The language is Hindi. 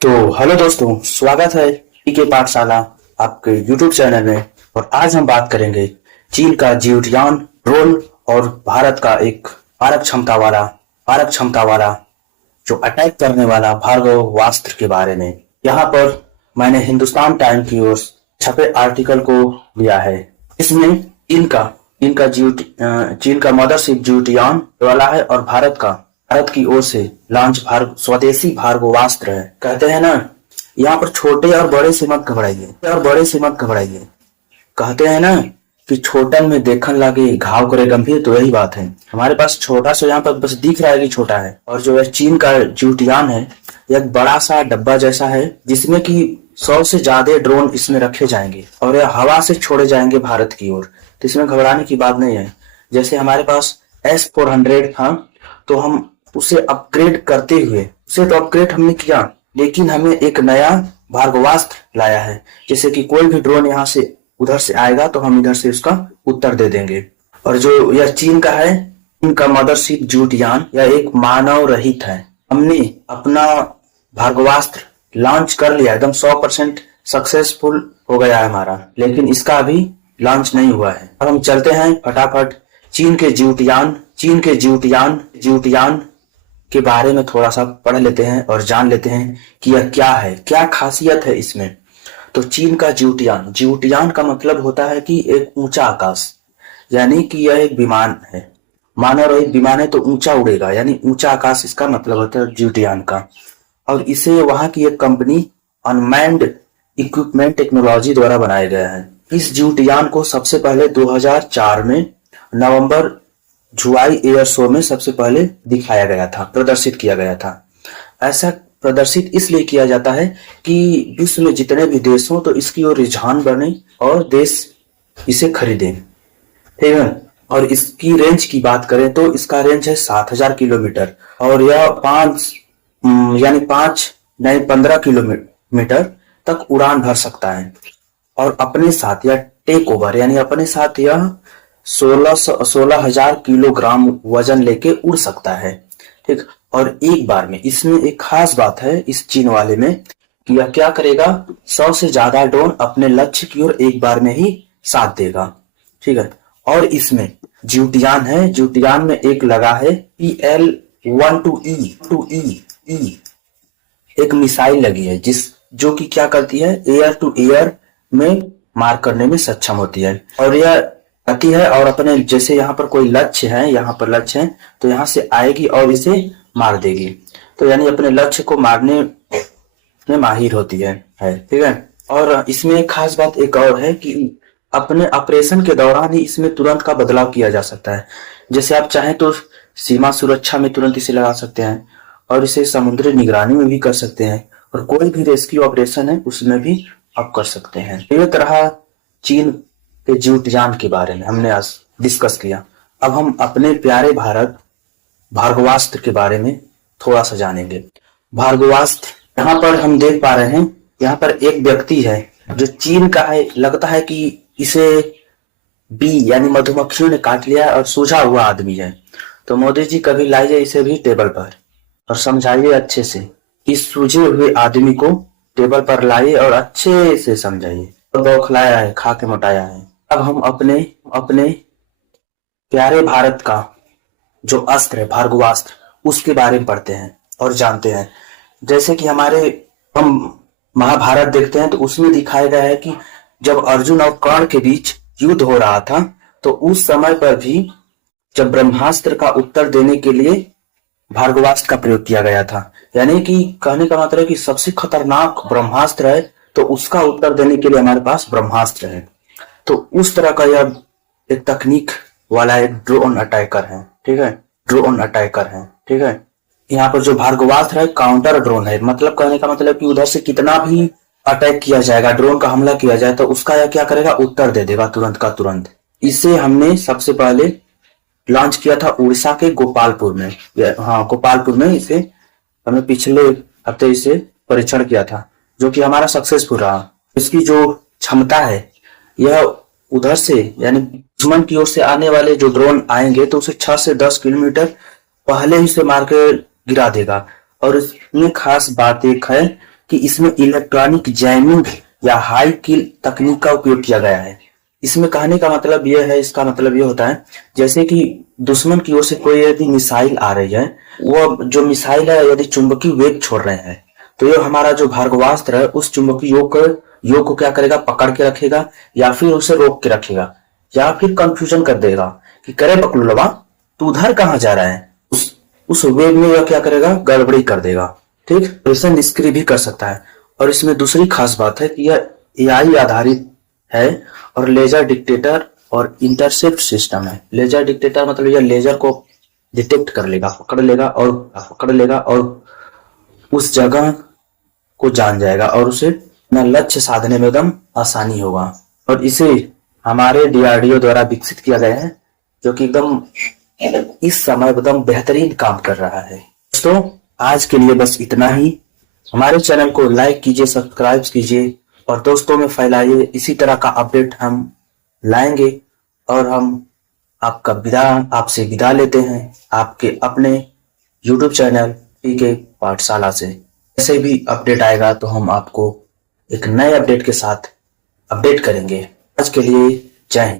तो हेलो दोस्तों, स्वागत है के पाठशाला आपके YouTube चैनल में। और आज हम बात करेंगे चीन का जियोटियान ड्रोन और भारत का एक पारक क्षमता वाला जो अटैक करने वाला भार्गवास्त्र के बारे में। यहाँ पर मैंने हिंदुस्तान टाइम की ओर छपे आर्टिकल को लिया है। इसमें चीन का मदरशिप जियोटियान वाला है और भारत की ओर से लॉन्च स्वदेशी भार्गवास्त्र है। कहते हैं ना, यहाँ पर छोटे और बड़े से मत घबराइए। कहते हैं ना कि छोटन में देखन लगे घाव करे गंभीर, तो यही बात है। हमारे पास छोटा सा यहाँ पर बस दिख रहा है कि छोटा है, और जो है चीन का जियोटियान है, यह एक बड़ा सा डब्बा जैसा है जिसमें कि 100 से ज्यादा ड्रोन इसमें रखे जाएंगे और यह हवा से छोड़े जाएंगे भारत की ओर। तो इसमें घबराने की बात नहीं है। जैसे हमारे पास S-400 था, तो हम उसे अपग्रेड हमने किया, लेकिन हमें एक नया भार्गवास्त्र लाया है। जैसे कि कोई भी ड्रोन यहाँ से उधर से आएगा तो हम इधर से उसका उत्तर दे देंगे। और जो यह चीन का है, इनका मदरशिप जियोटियान, यह एक मानव रहित है। हमने अपना भार्गवास्त्र लॉन्च कर लिया, एकदम 100% सक्सेसफुल हो गया है हमारा, लेकिन इसका अभी लॉन्च नहीं हुआ है। और हम चलते हैं फटाफट चीन के जियोटियान के बारे में थोड़ा सा पढ़ लेते हैं और जान लेते हैं कि यह क्या है, क्या खासियत है इसमें। तो चीन का जियोटियान का मतलब होता है कि एक ऊंचा आकाश, यानी कि यह एक विमान है, मानव रहित विमान है, तो ऊंचा उड़ेगा, यानी ऊंचा आकाश इसका मतलब होता है जियोटियान का। और इसे वहां की एक कंपनी अनमैन्ड इक्विपमेंट टेक्नोलॉजी द्वारा बनाया गया है। इस जियोटियान को सबसे पहले 2004 में नवंबर जुलाई एयर शो में सबसे पहले दिखाया गया था, प्रदर्शित किया गया था। ऐसा प्रदर्शित इसलिए किया जाता है कि विश्व में जितने भी देश हो तो इसकी ओर रुझान बने और देश इसे खरीदें, ठीक है। और इसकी रेंज की बात करें तो इसका रेंज है 7000 किलोमीटर, और यह 15 किलोमीटर तक उड़ान भर सकता है। और अपने साथ यह टेक ओवर, यानी अपने साथ यह 16,000 किलोग्राम वजन लेके उड़ सकता है, ठीक। और एक बार में इसमें एक खास बात है इस चीन वाले में कि यह क्या करेगा, 100 से ज्यादा ड्रोन अपने लक्ष्य की ओर एक बार में ही साथ देगा, ठीक है। और इसमें जियोटियान में एक लगा है PL-12E एक मिसाइल लगी है जो कि क्या करती है, एयर टू एयर में मार करने में सक्षम होती है। और यह आती है और अपने जैसे यहाँ पर कोई लक्ष्य है तो यहाँ से आएगी और इसे मार देगी। तो यानी अपने लक्ष्य को मारने में माहिर होती है, ठीक है। और इसमें एक खास बात एक और है कि अपने ऑपरेशन के दौरान ही इसमें तुरंत का बदलाव किया जा सकता है। जैसे आप चाहें तो सीमा सुरक्षा में तुरंत इसे लगा सकते हैं, और इसे समुद्री निगरानी में भी कर सकते हैं, और कोई भी रेस्क्यू ऑपरेशन है उसमें भी आप कर सकते हैं। इस तरह चीन के जियोटियान के बारे में हमने आज डिस्कस किया। अब हम अपने प्यारे भार्गवास्त्र के बारे में थोड़ा सा जानेंगे। भार्गवास्त्र, यहाँ पर हम देख पा रहे हैं, यहाँ पर एक व्यक्ति है जो चीन का है। लगता है कि इसे बी यानी मधुमक्खियों ने काट लिया है और सूझा हुआ आदमी है। तो मोदी जी कभी लाइए इसे भी टेबल पर और समझाइए अच्छे से। इस सूझे हुए आदमी को टेबल पर लाइए और अच्छे से समझाइए। तो बौखलाया है, खा के मोटाया है। अब हम अपने प्यारे भारत का जो अस्त्र है, भार्गवास्त्र, उसके बारे में पढ़ते हैं और जानते हैं। जैसे कि हम महाभारत देखते हैं तो उसमें दिखाया गया है कि जब अर्जुन और कर्ण के बीच युद्ध हो रहा था, तो उस समय पर भी जब ब्रह्मास्त्र का उत्तर देने के लिए भार्गवास्त्र का प्रयोग किया गया था। यानी कि कहने का मतलब है कि सबसे खतरनाक ब्रह्मास्त्र है, तो उसका उत्तर देने के लिए हमारे पास ब्रह्मास्त्र है। तो उस तरह का यह एक तकनीक वाला एक ड्रोन अटैकर है, ठीक है। यहाँ पर जो भार्गवास्त्र है काउंटर ड्रोन है, मतलब कहने का मतलब कि उधर से कितना भी अटैक किया जाएगा, ड्रोन का हमला किया जाए, तो उसका यह क्या करेगा, उत्तर दे देगा तुरंत का तुरंत। इसे हमने सबसे पहले लॉन्च किया था उड़ीसा के गोपालपुर में इसे हमने पिछले हफ्ते इसे परीक्षण किया था, जो कि हमारा सक्सेसफुल रहा। इसकी जो क्षमता है, यह उधर से यानी दुश्मन की ओर से आने वाले जो ड्रोन आएंगे तो उसे 6 से 10 किलोमीटर पहले ही से मार के गिरा देगा। और इसमें खास बात एक है कि इसमें इलेक्ट्रॉनिक जैमिंग या हाई किल तकनीक का उपयोग किया गया है। इसमें कहने का मतलब यह है, इसका मतलब यह होता है जैसे कि दुश्मन की ओर से कोई यदि मिसाइल आ रही है, वो जो मिसाइल है यदि चुंबकीय वेग छोड़ रहे हैं, तो ये हमारा जो भार्गवास्त्र है उस चुंबकीय योग को क्या करेगा, पकड़ के रखेगा या फिर उसे रोक के रखेगा या फिर कंफ्यूजन कर देगा कि करे बकलुलवा तू उधर कहाँ जा रहा है, उस वेग में यह क्या करेगा, गड़बड़ी कर देगा। ठीक, ऐसा निष्क्रिय भी कर सकता है। और इसमें दूसरी खास बात है कि यह एआई आधारित है और लेजर डिटेक्टर और इंटरसेप्ट सिस्टम है। लेजर डिटेक्टर मतलब यह लेजर को डिटेक्ट कर लेगा, पकड़ लेगा और उस जगह को जान जाएगा और उसे अपना लक्ष्य साधने में एकदम आसानी होगा। और इसे हमारे डीआरडीओ द्वारा विकसित किया गया है, जो कि एकदम इस समय एकदम बेहतरीन काम कर रहा है। दोस्तों आज के लिए बस इतना ही। हमारे चैनल को लाइक कीजिए, सब्सक्राइब कीजिए और दोस्तों में फैलाइए। इसी तरह का अपडेट हम लाएंगे और हम आपसे विदा लेते हैं आपके अपने YouTube चैनल पीके पाठशाला से। ऐसे भी अपडेट आएगा तो हम आपको एक नए अपडेट के साथ अपडेट करेंगे। आज के लिए जय हिंद।